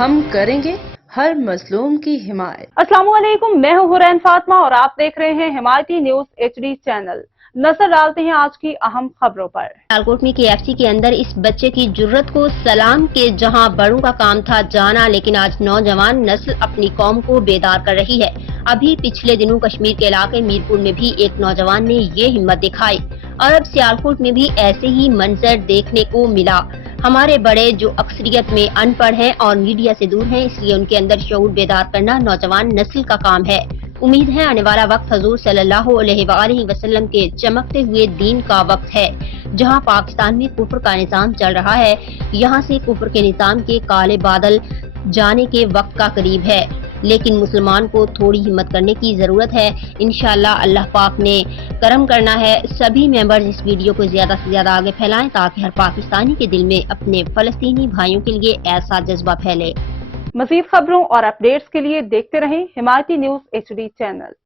ہم کریں گے ہر مظلوم کی حمایت۔ السلام علیکم، میں ہوں حرین فاطمہ اور آپ دیکھ رہے ہیں حمایتی نیوز HD چینل۔ نظر ڈالتے ہیں آج کی اہم خبروں پر۔ سیالکوٹ میں KFC کے اندر اس بچے کی جرت کو سلام کے جہاں بڑوں کا کام تھا جانا، لیکن آج نوجوان نسل اپنی قوم کو بیدار کر رہی ہے۔ ابھی پچھلے دنوں کشمیر کے علاقے میرپور میں بھی ایک نوجوان نے یہ ہمت دکھائی اور اب سیالکوٹ میں بھی ایسے ہی منظر دیکھنے کو ملا۔ ہمارے بڑے جو اکثریت میں ان پڑھ ہیں اور میڈیا سے دور ہیں، اس لیے ان کے اندر شعور بیدار کرنا نوجوان نسل کا کام ہے۔ امید ہے آنے والا وقت حضور صلی اللہ علیہ وآلہ وسلم کے چمکتے ہوئے دین کا وقت ہے۔ جہاں پاکستان میں کفر کا نظام چل رہا ہے، یہاں سے کفر کے نظام کے کالے بادل جانے کے وقت کا قریب ہے، لیکن مسلمان کو تھوڑی ہمت کرنے کی ضرورت ہے۔ انشاءاللہ اللہ پاک نے کرم کرنا ہے۔ سبھی ممبرز اس ویڈیو کو زیادہ سے زیادہ آگے پھیلائیں تاکہ ہر پاکستانی کے دل میں اپنے فلسطینی بھائیوں کے لیے ایسا جذبہ پھیلے۔ مزید خبروں اور اپڈیٹس کے لیے دیکھتے رہیں حمایتی نیوز HD چینل۔